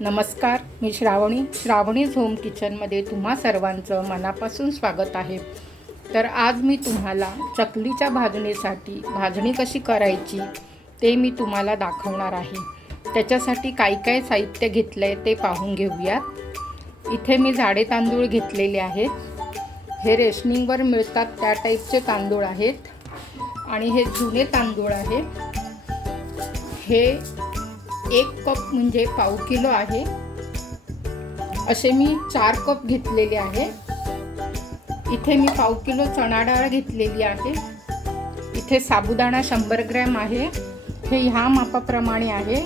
नमस्कार, मी श्रावणीज होम किचनमध्ये तुम्हा सर्वांचं मनापासून स्वागत आहे। तर आज मी तुम्हाला चकलीच्या भाजणीसाठी भाजणी कशी करायची ते मी तुम्हाला दाखवणार आहे। त्याच्यासाठी काय साहित्य घेतलंय ते पाहून घेऊयात। इथे मी जाडे तांदूळ घेतलेले आहेत। हे रेशनिंगवर मिळतात त्या टाईपचे तांदूळ आहेत आणि हे जुने तांदूळ आहेत। हे 1 कप म्हणजे पाव किलो आहे। असे मी 4 कप घेतलेले आहे। इथे मी पाव किलो चणा डाळ घेतलेली आहे। इथे साबुदाणा 100 ग्रॅम आहे, हे ह्या मापाप्रमाणे आहे।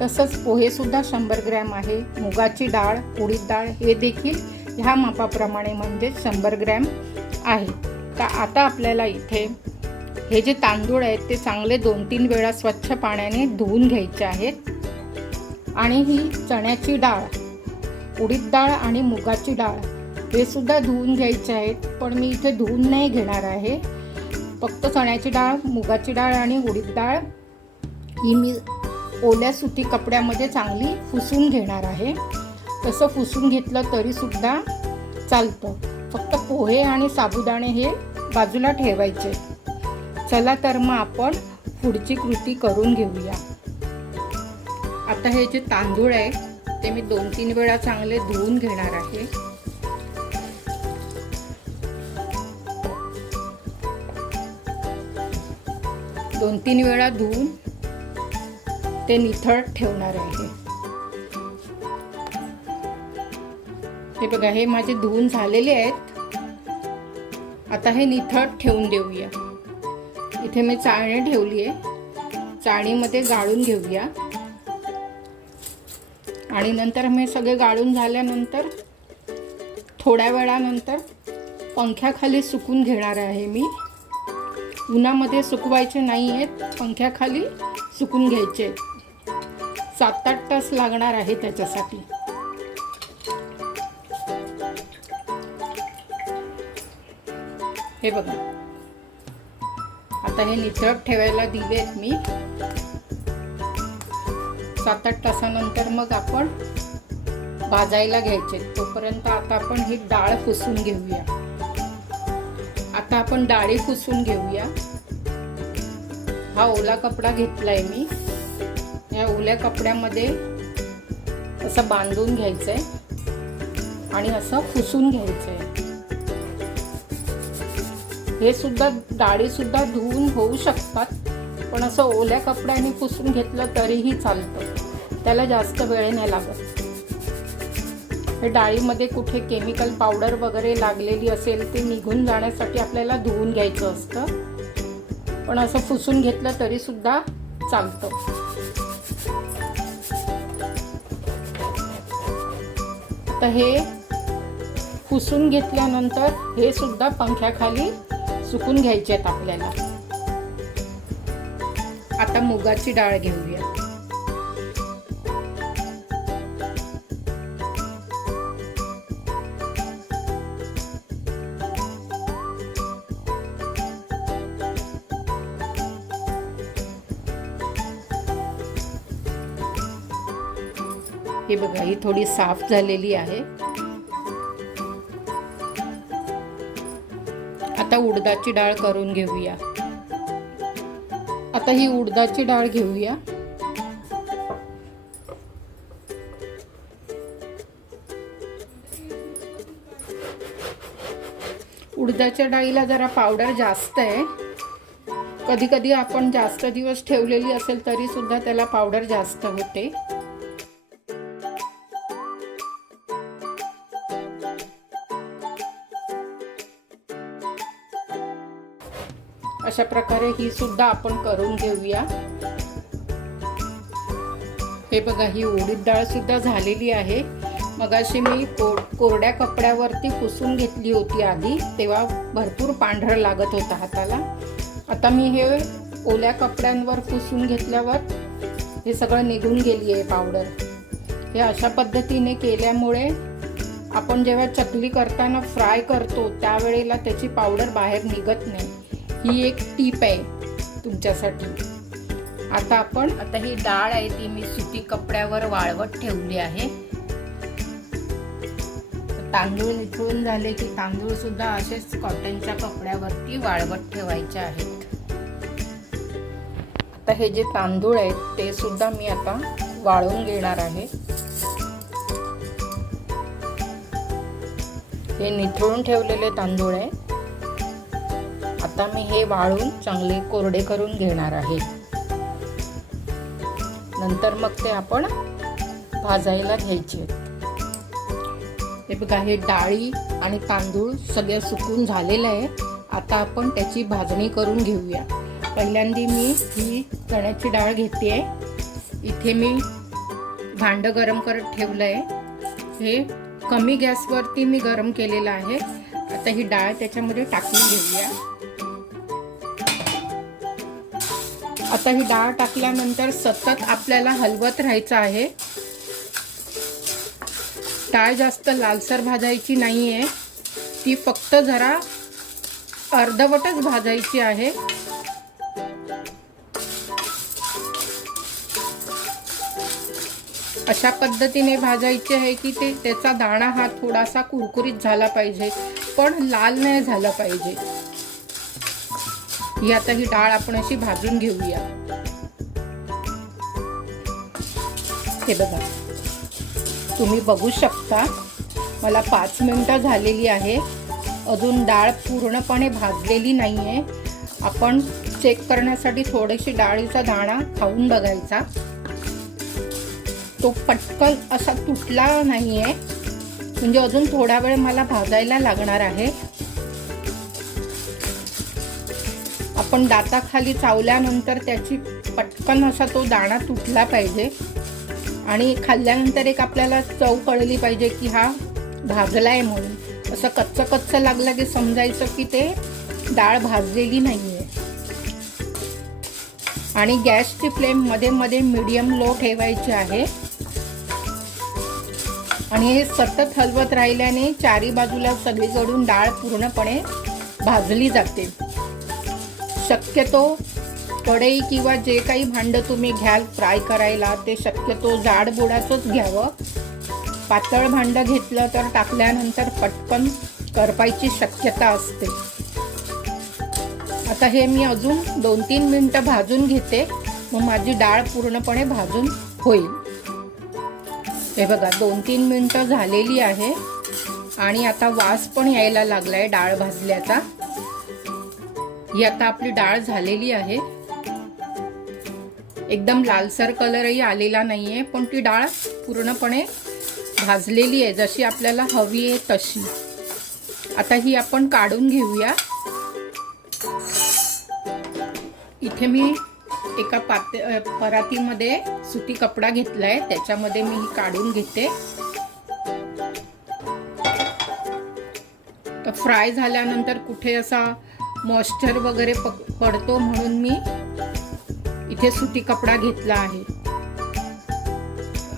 तसंच पोहे सुद्धा 100 ग्रॅम आहे। मुगाची डाळ, उडीद डाळ हे देखील ह्या मापाप्रमाणे म्हणजे 100 ग्रॅम आहे। तर आता आपल्याला इथे हे जे तांदूळ आहेत ते चांगले 2-3 वेळा स्वच्छ पाण्याने धुवून घ्यायचे आहेत। आणि ही चण्याची डाळ, उडीद डाळ आणि मुगाची डाळ हे सुद्धा धुवून घ्यायचे आहेत, पण मी इथे धुवून नाही घेणार आहे। फक्त चण्याची डाळ, मुगाची डाळ आणि उडीद डाळ ही मी ओल्या सुती कपड्यामध्ये चांगली पुसून घेणार आहे। तसं पुसून घेतलं तरी सुद्धा चालतं, फक्त पोहे आणि साबुदाणे हे बाजूला ठेवायचे। चला तर मग आपण पुढची कृती करून घेऊया। आता हे जे तांदूळ आहे ते मी 2-3 वेळा चांगले धुवून घेणार आहे। दोन 3 वेळा धुवून ते निथळ ठेवणार आहे। हे बघा, हे माझे धुवून झालेले आहेत। आता हे निथळ ठेवून देऊया। इथे मी चाळणी ठेवली आहे, चाळणीमध्ये गाळून घेऊया। आणि नंतर मी सगळे गाळून झाल्यानंतर थोड्या वेळानंतर पंख्याखाली सुकून घेणार आहे। मी उन्हामध्ये सुकवायचे नाही आहेत, पंख्याखाली सुकून घ्यायचे। 7-8 तास लागणार आहे त्याच्यासाठी। हे बघा, आता हे निथळत ठेवायला दिलेत मी। 7-8 तासानंतर मग आपण भाजायला घ्यायचे। तोपर्यंत आता आपण ही डाळ पुसून घेऊया। आता आपण डाळी पुसून घेऊया। हा ओला कपडा घेतलाय मी। या ओल्या कपड्यामध्ये असं बांधून घ्यायचंय आणि असं पुसून घ्यायचंय। हे सुद्धा डाळी सुद्धा धुवून होऊ शकतात, पण असं ओल्या कपड्याने पुसून घेतलं तरीही चालतं, त्याला जास्त वेळ नाही लागत। हे डाळीमध्ये कुठे केमिकल पावडर वगैरे लागलेली असेल ते निघून जाण्यासाठी आपल्याला धुवून घ्यायचं असतं, पण असं पुसून घेतलं तरी सुद्धा चालतं। आता हे पुसून घेतल्यानंतर हे सुद्धा पंख्याखाली सुकून घ्यायचे आहेत आपल्याला। आता मुगाची डाळ घेऊया। हे बघा, ही थोडी साफ झालेली आहे। आता उडदाची डाळ करून घेऊया। आता ही उडदाची डाळ घेऊया। उडदाच्या डाळीला जरा पावडर जास्त आहे। कधी कधी आपण जास्त दिवस ठेवलेली असेल तरी सुद्धा त्याला पावडर जास्त होते। अशा प्रकारे ही सुद्धा आपण करून घेऊया। हे बघा, ही उडीद डाळ सुद्धा झालेली आहे। मगाशी मी कोरड्या कपड्यावरती पुसून घेतली होती आधी, तेव्हा भरपूर पांढरं लागत होता हाताला। आता मी हे ओल्या कपड्यांवर पुसून घेतल्यावर हे सगळं निघून गेली आहे पावडर। हे अशा पद्धतीने केल्यामुळे आपण जेव्हा चकली करताना फ्राय करतो त्यावेळेला त्याची पावडर बाहेर निघत नाही। ही एक टीप आहे तुमच्यासाठी। आता ही डाळ आहे ती मी सुती कपड्यावर वाळवत ठेवली आहे. तांदूळ निथळून झाले की तांदूळ सुद्धा असेच कॉटनच्या कपड्यावरती वाळवत ठेवायचे आहेत. आता हे जे तांदूळ आहेत ते सुद्धा मी आता वाळवून घेणार आहे. हे निथळून ठेवलेले तांदूळ आहे. आता मी हे वाळून चांगले कोरडे करून घेणार आहे. नंतर मग ते आपण भाजायला घ्यायचे. हे बघा, हे डाळी आणि तांदूळ सगळे सुकून झालेलं आहे. आता आपण त्याची भाजणी करून घेऊया. पहिल्यांदा मी ही चण्याची डाळ घेते. इथे मी भांड गरम करत ठेवलं आहे. हे कमी गॅसवरती मी गरम केलेलं आहे. आता ही डाळ त्याच्यामध्ये टाकून घेऊया. आता ही डाळ टाकल्यानंतर सतत आपल्याला हलवत राहायचं आहे. डाळ जास्त लालसर भाजायची नाहीये, ती फक्त जरा अर्धवटच भाजायची आहे. अशा पद्धतीने भाजायची आहे की त्याचा दाणा हा थोडासा कुरकुरीत झाला पाहिजे, पण लाल नाही झाला पाहिजे. ही आता ही डाळ आपण अशी भाजून घेऊया. हे बघा, तुम्ही बघू शकता मला 5 मिनिटं झालेली आहे. अजून डाळ पूर्णपणे भाजलेली नाहीये. आपण चेक करण्यासाठी थोडीशी डाळीचा दाणा खाऊन बघायचा. तो पटकन असा तुटला नाहीये, म्हणजे अजून थोडा वेळ मला भाजायला लागणार आहे. आपण दाताखाली चावल्यानंतर त्याची पटकन असा तो दाणा तुटला पाहिजे आणि खाल्ल्यानंतर एक आपल्याला चव कळली पाहिजे की हा भाजलाय म्हणून. असं कच्चं कच्चं लागलं की समजायचं की ते डाळ भाजलेली नाहीये. आणि गॅसची फ्लेम मध्ये मध्ये मीडियम लो ठेवायची आहे. आणि हे सतत हलवत राहिल्याने चारी बाजूला सगळीकडून डाळ पूर्णपणे भाजली जाते. शक्यतो कढई किंवा जे काही भांड तुम्ही घ्याल फ्राय करायला ते शक्यतो जाड बुडाचंच घ्यावं. पातळ भांड घेतलं तर टाकल्यानंतर पटकन करपायची शक्यता असते. आता हे मी अजून 2-3 मिनिटं भाजून घेते, मग माझी डाळ पूर्णपणे भाजून होईल. हे बघा, 2-3 मिनिटं झालेली आहे आणि आता वास पण यायला लागलाय डाळ भाजल्याचा. ही आता आपली डाळ झालेली आहे. एकदम लालसर कलरही आलेला नाहीये, पण ती डाळ पूर्णपणे भाजलेली आहे, जशी आपल्याला हवी आहे तशी. आता ही आपण काढून घेऊया. इथे मी एका परातीमध्ये सुती कपडा घेतलाय, त्याच्यामध्ये मी ही काढून घेते. तर फ्राय झाल्यानंतर कुठे असा मॉइश्चर वगैरे पडतो म्हणून मी इथे सुती कपडा घेतला आहे.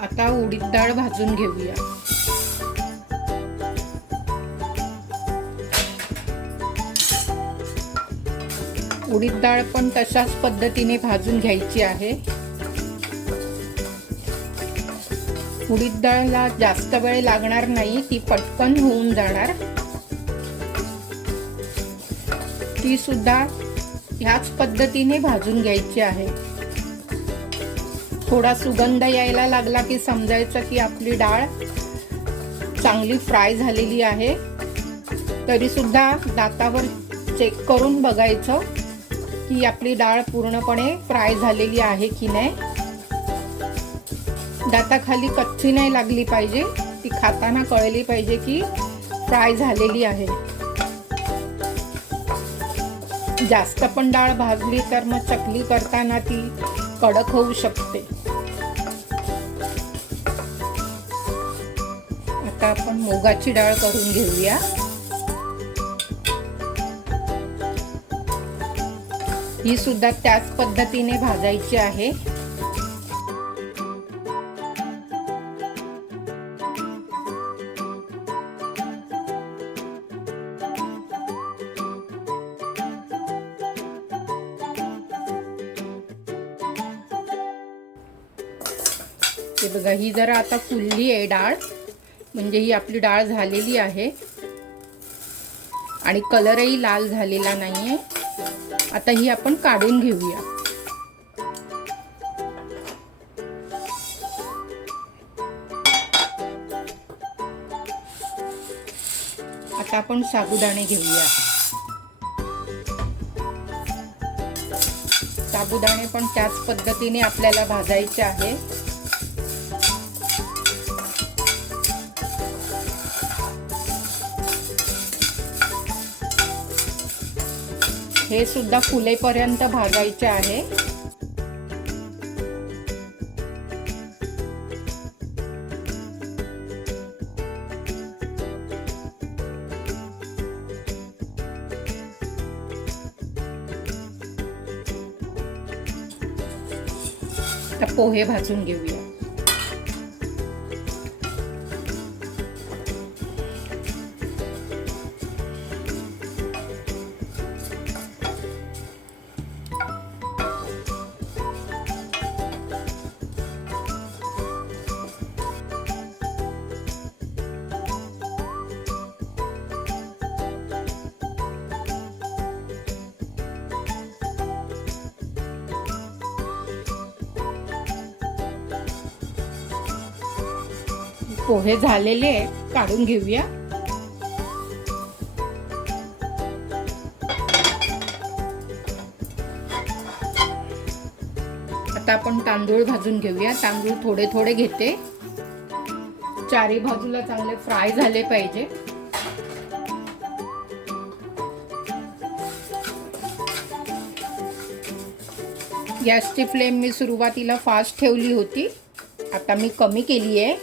आता उडीद डाळ भाजून घेऊया. उडीद डाळ पण तशाच पद्धतीने भाजून घ्यायची आहे. उडीद डाळला जास्त वेळ लागणार नाही, ती पटकन होऊन जाणार. ती सुद्धा ह्याच पद्धतीने भाजून घ्यायची आहे. थोडा सुगंध यायला लागला की समजायचं की आपली डाळ चांगली फ्राय झालेली आहे. तरी सुद्धा दातावर चेक करून बघायचं की आपली डाळ पूर्णपणे फ्राय झालेली आहे की नाही. दाताखाली कच्ची नाही लागली पाहिजे, ती खाताना कळली पाहिजे की फ्राय झालेली आहे. जास्त पण डाळ भाजली तर मग चकली करताना ती कडक होऊ शकते. आता आपण मुगाची डाळ करून घेऊया. ही सुद्धा त्याच पद्धतीने भाजायची आहे. हे बघा, ही जरा आता फुलली आहे डाळ, म्हणजे ही आपली डाळ झालेली आहे आणि कलरही लाल झालेला नाही आहे. आता ही आपण काढून घेऊया. आता आपण साबुदाणे घेऊया. साबुदाणे पण त्याच पद्धतीने आपल्याला भाजायचे आहे. हे सुद्धा फुलेपर्यंत भाजायचे आहे. आता पोहे भाजून घेऊया. पोहे झालेले काढून घेऊया. आता आपण तांदूळ भाजून घेऊया. तांदूळ थोडे थोडे घेते. चारी बाजूला चांगले फ्राय झाले पाहिजे. गॅसची फ्लेम मी सुरुवातीला फास्ट ठेवली होती, आता मी कमी केली आहे.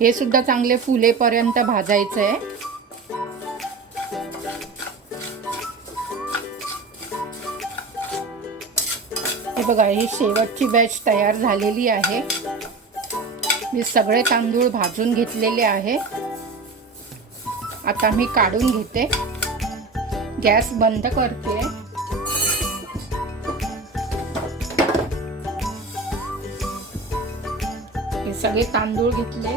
हे सुद्धा चांगले फुलेपर्यंत भाजायचं आहे. हे बघा, ही शेवटची बॅच तयार झालेली आहे. मी सगळे तांदूळ भाजून घेतलेले आहे. आता मी काढून घेते. गॅस बंद करते. हे सगळे तांदूळ घेतले.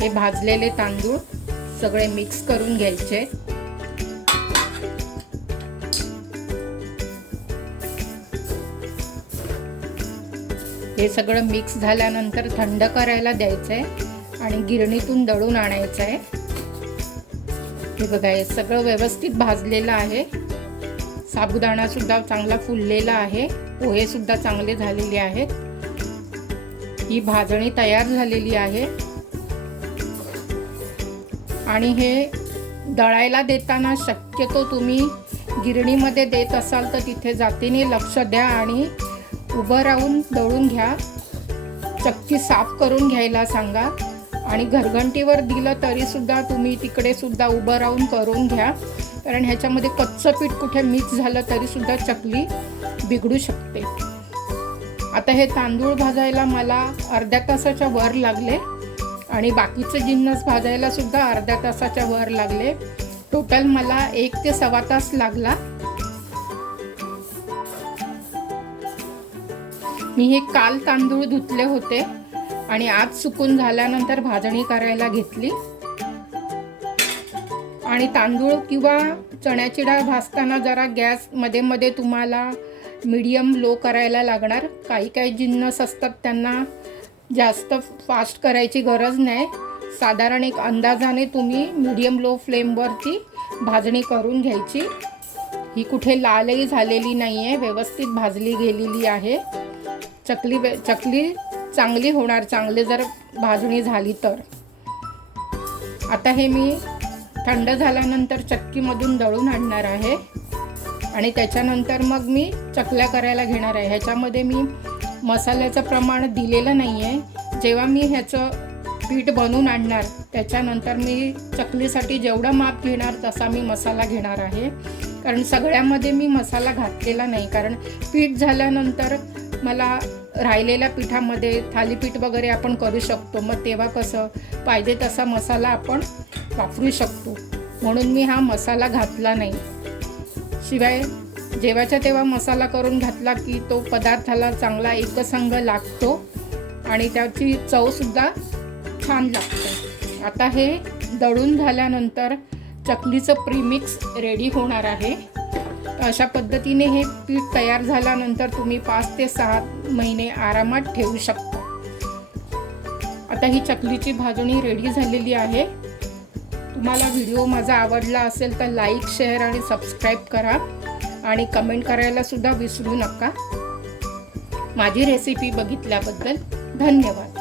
हे भाजलेले तांदूळ सगळे मिक्स करून घ्यायचे. हे सगळं मिक्स झाल्यानंतर थंड करायला द्यायचंय आणि गिरणीतून दळून आणायचं आहे. हे बघा, हे सगळं व्यवस्थित भाजलेलं आहे. साबुदाणा सुद्धा चांगला फुललेला आहे. पोहे सुद्धा चांगले झालेले आहेत. ही भाजणी तयार झालेली आहे. आणि हे दळायला देताना शक्यतो तुम्ही गिरणीमध्ये देत असाल तर तिथे जातीने लक्ष द्या आणि उभं राहून दळून घ्या. चक्की साफ करून घ्यायला सांगा. आणि घरघंटीवर दिलं तरी सुद्धा तुम्ही तिकडे सुद्धा उभं राहून करून घ्या, कारण ह्याच्यामध्ये कच्चं पीठ कुठे मिक्स झालं तरी सुद्धा चकली बिघडू शकते. आता हे तांदूळ भाजायला मला अर्ध्या तासाच्या वर लागले आणि बाकीचे जिन्नस भाजायला सुद्धा अर्ध्या तासाच्या वर लागले. टोटल मला 1 ते सव्वा तास लागला. मी हे काल तांदूळ धुतले होते आणि आज सुकून झाल्यानंतर भाजणी करायला घेतली. आणि तांदूळ किंवा चण्याची डाळ भाजताना जरा गॅस मध्ये मध्ये तुम्हाला मीडियम लो करायला लागणार. काही काही जिन्नस असतात त्यांना जास्त फास्ट करायची गरज नाही. साधारण एक अंदाजाने तुम्ही मीडियम लो फ्लेमवरती भाजणी करून घ्यायची. ही कुठे लालही झालेली नाही आहे, व्यवस्थित भाजली गेलेली आहे. चकली चांगली होणार, चांगली जर भाजणी झाली तर. आता हे मी थंड झाल्यानंतर चक्कीमधून दळून आणणार आहे आणि त्याच्यानंतर मग मी चकल्या करायला घेणार आहे. ह्याच्यामध्ये मी मसाल्याचं प्रमाण दिलेलं नाही आहे. जेव्हा मी ह्याचं पीठ बनवून आणणार त्याच्यानंतर मी चकलीसाठी जेवढं माप घेणार तसा मी मसाला घेणार आहे. कारण सगळ्यामध्ये मी मसाला घातलेला नाही, कारण पीठ झाल्यानंतर मला राहिलेल्या पिठामध्ये थालीपीठ वगैरे आपण करू शकतो. मग तेव्हा कसं पाहिजे तसा मसाला आपण वापरू शकतो, म्हणून मी हा मसाला घातला नाही. शिवाय जेव्हाच्या तेव्हा मसाला करून घातला की तो पदार्थाला चांगला एकसंग लागतो आणि त्याची चवसुद्धा छान लागते. आता हे दळून झाल्यानंतर चकलीचं प्रीमिक्स रेडी होणार आहे. अशा पद्धतीने हे पीठ तयार झाल्यानंतर तुम्ही 5 ते 6 महिने आरामात ठेवू शकता. आता ही चकलीची भाजणी रेडी झालेली आहे. तुम्हाला व्हिडिओ माझा आवडला असेल तर लाईक, शेअर आणि सबस्क्राईब करा आणि कमेंट करायला सुद्धा विसरू नका. माझी रेसिपी बघितल्याबद्दल धन्यवाद.